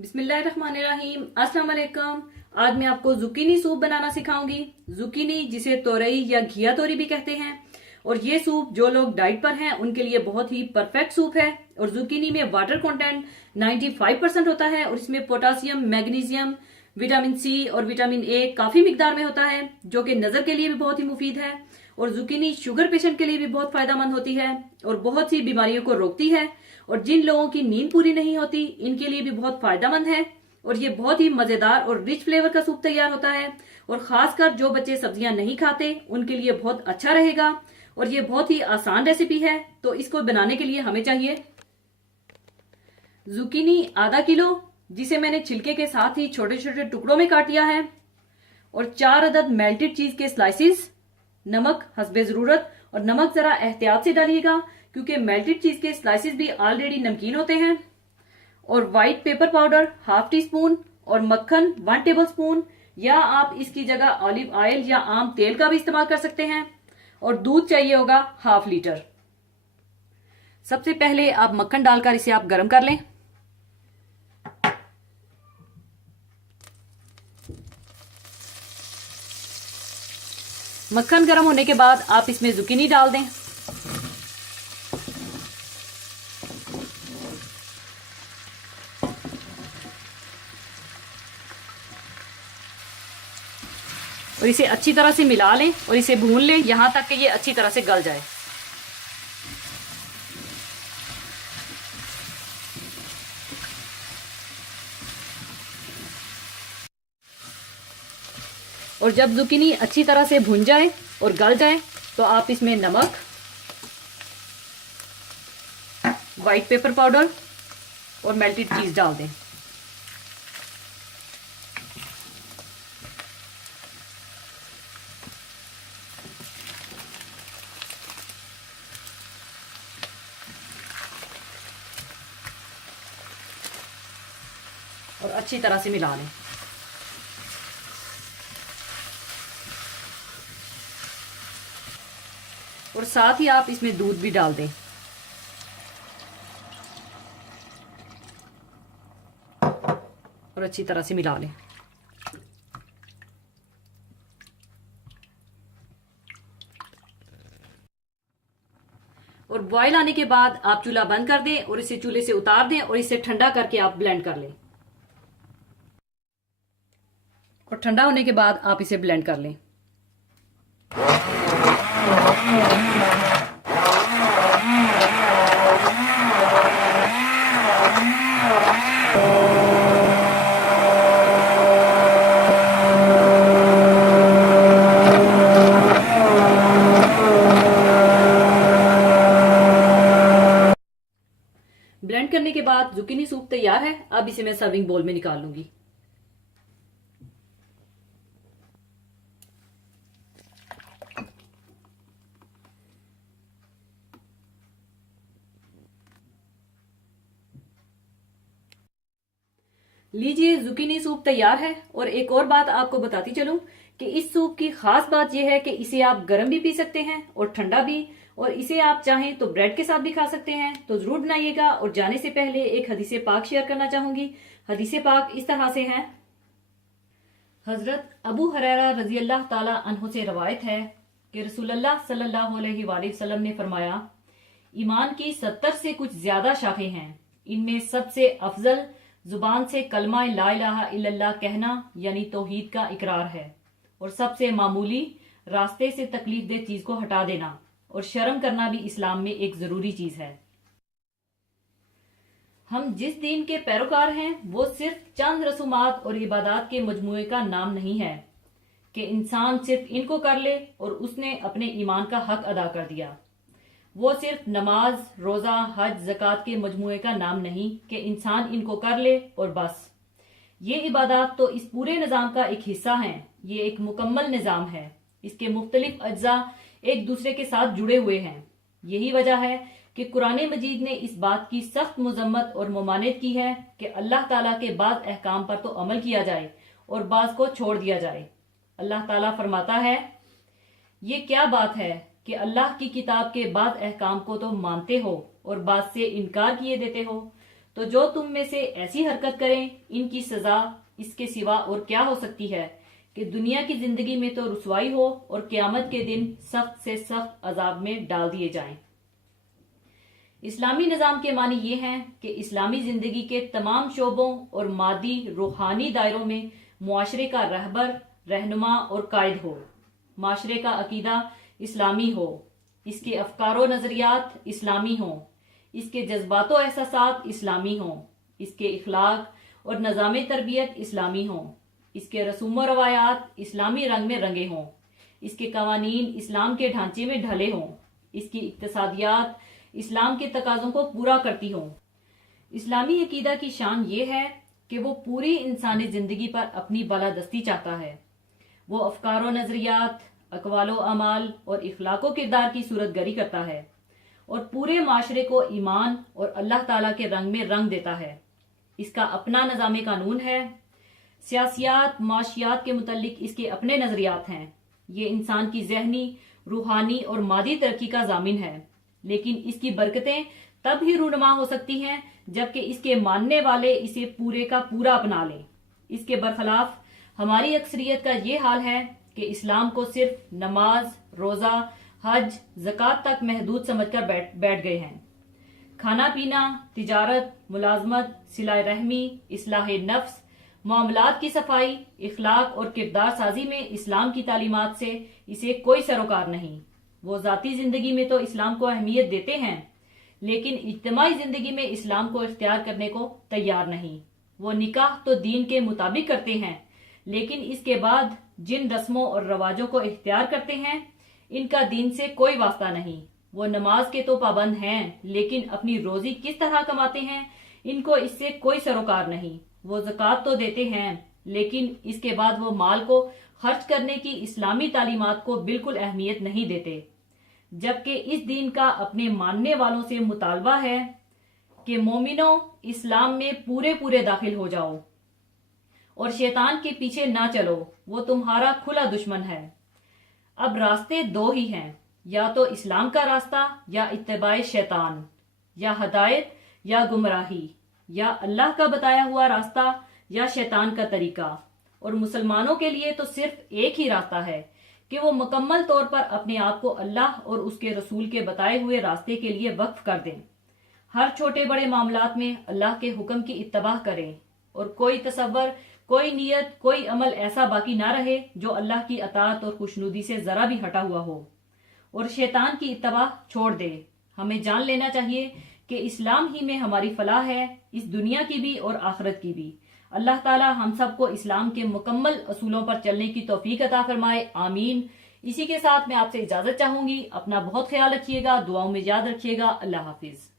बिस्मिल्लाहिर्रहमानिर्रहीम। अस्सलाम वालेकुम। आज मैं आपको जुकीनी सूप बनाना सिखाऊंगी। जुकीनी जिसे तोरई या घिया तोरी भी कहते हैं, और ये सूप जो लोग डाइट पर हैं उनके लिए बहुत ही परफेक्ट सूप है। और जुकीनी में वाटर कंटेंट 95% होता है, और इसमें पोटासियम, मैग्नीशियम, विटामिन सी और विटामिन ए काफी मिकदार में होता है, जो कि नजर के लिए भी बहुत ही मुफीद है। और जुकीनी शुगर पेशेंट के लिए भी बहुत फायदेमंद होती है और बहुत सी बीमारियों को रोकती है। और जिन लोगों की नींद पूरी नहीं होती इनके लिए भी बहुत फायदेमंद है। और ये बहुत ही मजेदार और रिच फ्लेवर का सूप तैयार होता है, और खासकर जो बच्चे सब्जियां नहीं खाते उनके लिए बहुत अच्छा रहेगा। और ये बहुत ही आसान रेसिपी है। तो इसको बनाने के लिए हमें चाहिए जुकीनी आधा किलो, जिसे मैंने छिलके के साथ ही छोटे छोटे टुकड़ों में काट लिया है, और 4 अदद मेल्टेड चीज के स्लाइसिस, नमक हस्बे जरूरत, और नमक जरा एहतियात से डालिएगा क्योंकि मेल्टेड चीज के स्लाइसिस भी ऑलरेडी नमकीन होते हैं। और white pepper powder half tea spoon, और मक्खन 1 टेबल स्पून, या आप इसकी जगह ऑलिव ऑयल या आम तेल का भी इस्तेमाल कर सकते हैं। और दूध चाहिए होगा ½ लीटर। सबसे पहले आप मक्खन डालकर इसे आप गर्म कर लें। मक्खन गर्म होने के बाद आप इसमें जुकीनी डाल दें। और इसे अच्छी तरह से मिला लें और इसे भून लें यहां तक कि ये अच्छी तरह से गल जाए। और जब जुकीनी अच्छी तरह से भुन जाए और गल जाए तो आप इसमें नमक, व्हाइट पेपर पाउडर और मेल्टेड चीज डाल दें। और अच्छी तरह से मिला लें। और साथ ही आप इसमें दूध भी डाल दें। और अच्छी तरह से मिला लें। और बॉयल आने के बाद आप चूल्हा बंद कर दें और इसे चूल्हे से उतार दें और इसे ठंडा करके आप ब्लेंड कर लें। और ठंडा होने के बाद आप इसे ब्लेंड कर लें। ब्लेंड करने के बाद जुकीनी सूप तैयार है। अब इसे मैं सर्विंग बोल में निकाल लूंगी। लीजिए, जुकीनी सूप तैयार है। और एक और बात आपको बताती चलूं कि इस सूप की खास बात यह है कि इसे आप गर्म भी पी सकते हैं और ठंडा भी, और इसे आप चाहें तो ब्रेड के साथ भी खा सकते हैं। तो जरूर बनाइएगा। और जाने से पहले एक हदीसे पाक शेयर करना चाहूंगी। हदीसे पाक इस तरह से हैं। हजरत अबू हुरैरा रजी अल्लाह ताला अन्हु से रवायत है कि रसूलुल्लाह सल्लल्लाहु अलैहि वसल्लम ने फरमाया, ईमान की 70 से कुछ ज्यादा शाखें हैं। इनमें सबसे अफजल जुबान से कलमा ला इलाहा इल्लल्लाह कहना यानी तौहीद का इकरार है, और सबसे मामूली रास्ते से तकलीफ दे चीज को हटा देना और शर्म करना भी इस्लाम में एक जरूरी चीज है। हम जिस दीन के पैरोकार हैं वो सिर्फ चंद रसूमात और इबादत के मजमूए का नाम नहीं है कि इंसान सिर्फ इनको कर ले और उसने अपने ईमान का हक अदा कर दिया। वो सिर्फ नमाज, रोजा, हज, ज़कात के मजमूए का नाम नहीं कि इंसान इनको कर ले और बस। ये इबादत तो इस पूरे निज़ाम का एक हिस्सा हैं। ये एक मुकम्मल निज़ाम है। इसके मुख्तलिफ अज्जा एक दूसरे के साथ जुड़े हुए हैं। यही वजह है कि कुरान मजीद ने इस बात की सख्त मजम्मत और ममानत की है कि अल्लाह ताला के बाज़ अहकाम पर तो अमल किया जाए और बाज़ को छोड़ दिया जाए। अल्लाह ताला फरमाता है, ये क्या बात है कि अल्लाह की किताब के बाद अहकाम को तो मानते हो और बात से इनकार किए देते हो। تو جو تم میں سے ایسی حرکت کریں ان کی سزا اس کے سوا اور کیا ہو سکتی ہے کہ دنیا کی زندگی میں تو رسوائی ہو اور قیامت کے دن سخت سے سخت عذاب میں ڈال دیے جائیں۔ اسلامی نظام کے معنی یہ ہیں کہ اسلامی زندگی کے تمام شعبوں اور مادی روحانی دائروں میں معاشرے کا رہبر، رہنما اور قائد ہو، معاشرے کا عقیدہ اسلامی ہو، اس کے افکار و نظریات اسلامی ہوں، اس کے جذبات و احساسات اسلامی ہوں، اس کے اخلاق اور نظام تربیت اسلامی ہوں، اس کے رسوم و روایات اسلامی رنگ میں رنگے ہوں، اس کے قوانین اسلام کے ڈھانچے میں ڈھلے ہوں، اس کی اقتصادیات اسلام کے تقاضوں کو پورا کرتی ہوں۔ اسلامی عقیدہ کی شان یہ ہے کہ وہ پوری انسانی زندگی پر اپنی بالادستی چاہتا ہے۔ وہ افکار و نظریات، اقوال و اعمال اور اخلاق و کردار کی صورت گری کرتا ہے اور پورے معاشرے کو ایمان اور اللہ تعالیٰ کے رنگ میں رنگ دیتا ہے۔ اس کا اپنا نظام قانون ہے۔ سیاسیات، معاشیات کے متعلق اس کے اپنے نظریات ہیں۔ یہ انسان کی ذہنی، روحانی اور مادی ترقی کا ضامن ہے، لیکن اس کی برکتیں تب ہی رونما ہو سکتی ہیں جبکہ اس کے ماننے والے اسے پورے کا پورا اپنا لیں۔ اس کے برخلاف ہماری اکثریت کا یہ حال ہے کہ اسلام کو صرف نماز، روزہ، حج، زکوٰۃ تک محدود سمجھ کر بیٹھ گئے ہیں۔ کھانا پینا، تجارت، ملازمت، صلہ رحمی، اصلاح نفس، معاملات کی صفائی، اخلاق اور کردار سازی میں اسلام کی تعلیمات سے اسے کوئی سروکار نہیں۔ وہ ذاتی زندگی میں تو اسلام کو اہمیت دیتے ہیں، لیکن اجتماعی زندگی میں اسلام کو اختیار کرنے کو تیار نہیں۔ وہ نکاح تو دین کے مطابق کرتے ہیں، لیکن اس کے بعد جن رسموں اور رواجوں کو اختیار کرتے ہیں ان کا دین سے کوئی واسطہ نہیں۔ وہ نماز کے تو پابند ہیں، لیکن اپنی روزی کس طرح کماتے ہیں ان کو اس سے کوئی سروکار نہیں۔ وہ زکوٰۃ تو دیتے ہیں، لیکن اس کے بعد وہ مال کو خرچ کرنے کی اسلامی تعلیمات کو بالکل اہمیت نہیں دیتے، جبکہ اس دین کا اپنے ماننے والوں سے مطالبہ ہے کہ مومنوں اسلام میں پورے داخل ہو جاؤ اور شیطان کے پیچھے نہ چلو، وہ تمہارا کھلا دشمن ہے۔ اب راستے دو ہی ہیں، یا تو اسلام کا راستہ یا اتباع شیطان، یا ہدایت یا گمراہی، یا اللہ کا بتایا ہوا راستہ یا شیطان کا طریقہ۔ اور مسلمانوں کے لیے تو صرف ایک ہی راستہ ہے کہ وہ مکمل طور پر اپنے آپ کو اللہ اور اس کے رسول کے بتائے ہوئے راستے کے لیے وقف کر دیں، ہر چھوٹے بڑے معاملات میں اللہ کے حکم کی اتباع کریں، اور کوئی تصور، کوئی نیت، کوئی عمل ایسا باقی نہ رہے جو اللہ کی اطاعت اور خوشنودی سے ذرا بھی ہٹا ہوا ہو، اور شیطان کی اتباع چھوڑ دے۔ ہمیں جان لینا چاہیے کہ اسلام ہی میں ہماری فلاح ہے، اس دنیا کی بھی اور آخرت کی بھی۔ اللہ تعالی ہم سب کو اسلام کے مکمل اصولوں پر چلنے کی توفیق عطا فرمائے، آمین۔ اسی کے ساتھ میں آپ سے اجازت چاہوں گی۔ اپنا بہت خیال رکھیے گا، دعاؤں میں یاد رکھیے گا۔ اللہ حافظ۔